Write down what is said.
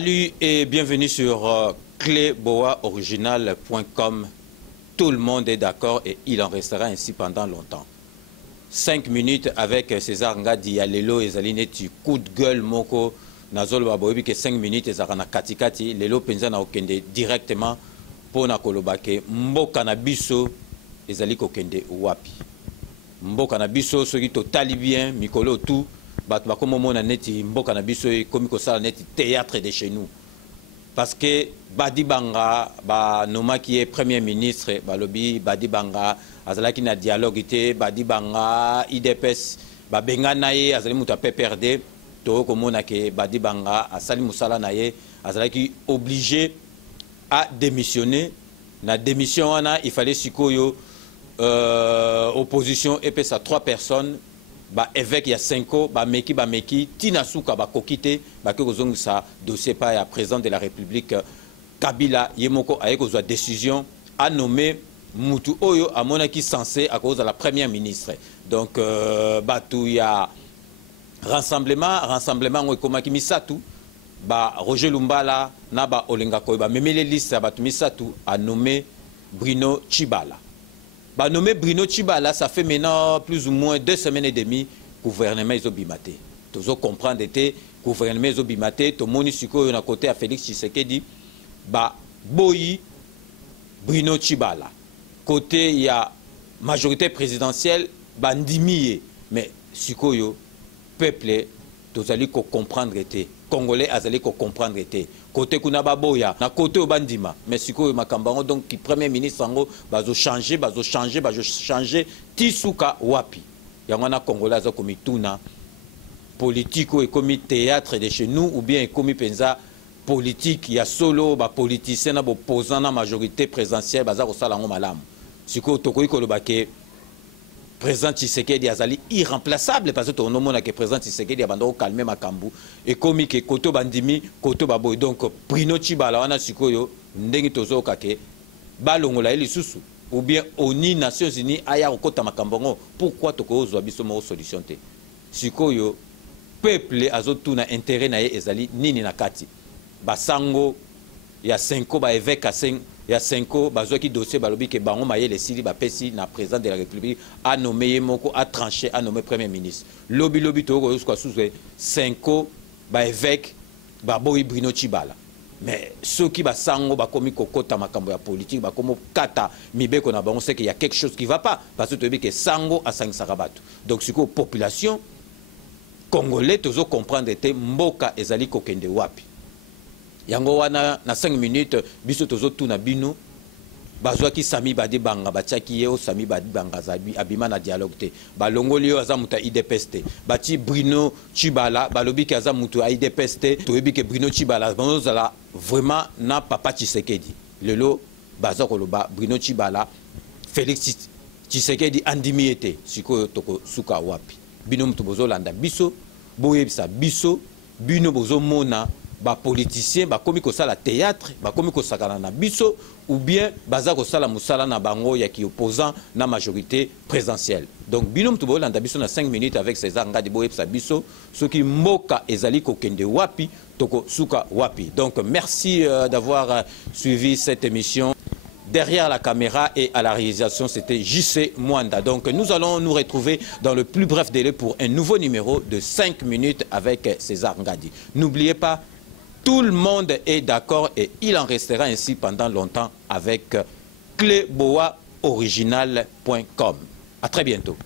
Salut et bienvenue sur cléboaoriginal.com. Tout le monde est d'accord et il en restera ainsi pendant longtemps. 5 minutes avec César Ngadi Lelo et Zalineti, coup de gueule moko. Nazol Baboyebi que 5 minutes et Zarana Katikati, Lelo Penza na okende directement pour na kolobake mboka na biso ezali kokende wapi. Mboka na biso soki totali bien mikolo tout bat bakomo mona neti mboka na biso komi ko sala neti théâtre de chez nous. Parce que Badi Banga ba noma qui est premier ministre balobi Badi Banga azalaki na dialogue ité Badi Banga IDPS ba benga naye azali muta PPRD to komona ke Badi Banga asali musala naye azalaki obligé à démissionner. Na démission wana il fallait sikoyo opposition epesa 3 personnes ba évêque ya 5 ans ba meki tina suka ba kokite ba ke kozongisa dossier pa ya président de la République Kabila yemoko ayeko zwa décision à nommer mutu oyo amonaki censé à cause de la première ministre. Donc batu ya rassemblement ngo komaki misatu ba Roger Lumbala na ba Olenga Koyba memele liste ba misatu a nommé Bruno Tshibala. Bah, nommé Bruno Tshibala, ça fait maintenant plus ou moins 2 semaines et demie gouvernement Izobimate. Tous comprendre que gouvernement Izobimate, tout le monde ici à côté à Félix Tshisekedi, bah boyi Bruno Tshibala. Côté il y a majorité présidentielle, bah ndimiye, mais sikoyo peuple tous allez comprendre que Congolais azali comprendre que côté kuna baboya na côté obandima mais sikoyo makambango donc qui premier ministre ngo bazo changer tisuka wapi yango na Congolais azo komituna politique ou komi théâtre de chez nous ou bien komi penza politique ya solo ba politicien na opposant na majorité présidentielle baza ko sala ngo malamu sikoyo tokoyi ko lobake président Tshisekedi azali irremplaçable parce que tout le monde a que président Tshisekedi abandon calmer makambu et comme que koto bandimi koto baboy donc Bruno Tshibala wana sikoyo ndengi tozo kake balongola elisusu ou bien oni Nations Unies aya kokota makambongo pourquoi tokozwa biso mo solution te sikoyo peuple azotuna intérêt na ye ezali nini na kati basango ya 5 ans ba évêque à 5 il y a 5 ans, qui dossier balobi que bango maye les sili ba pesi na président de la République a nommé moko a tranché a nommé premier ministre. Lobi to ko sous 5 ans ba évêque ba boy Bruno Tshibala. Mais ceux qui ba sango ba komi kokota makambo ya politique ba komo kata mibeko na bango c'est qu'il y a quelque chose qui va pas parce que tu dis que sango a 5 sarabatu. Donc siko population congolais tozo comprendre te mboka ezali kokende wapi. Yango wana na 5 minutes biso tozo tuna bino bazwa ki Sami Badi Banga batiaki ye Sami Badi Banga zabi abima na dialogue te balongoli yo azamuta IDPS te bati Bruno Tshibala balobi ki azamuta IDPS te toyebi ke Bruno Tshibala bazala vraiment na papa Tshisekedi lelo bazwa koloba Bruno Tshibala Félix Tshisekedi andimi ete sikoyo toko suka wapi bino mutu bozolanda biso boyebisa biso bino bozomona ba politicien ba komi ko sala théâtre ba komi ko sakana na biso ou bien baza ko sala musala na bango ya ki opposant na majorité présidentielle. Donc binom to bolanda biso na 5 minutes avec César Ngadi boyebisa biso soki mboka ezali ko kende wapi toko suka wapi. Donc merci d'avoir suivi cette émission. Derrière la caméra et à la réalisation, c'était JC Mwanda. Donc nous allons nous retrouver dans le plus bref délai pour un nouveau numéro de 5 minutes avec César Ngadi. N'oubliez pas, tout le monde est d'accord et il en restera ainsi pendant longtemps avec cléboaoriginal.com. À très bientôt.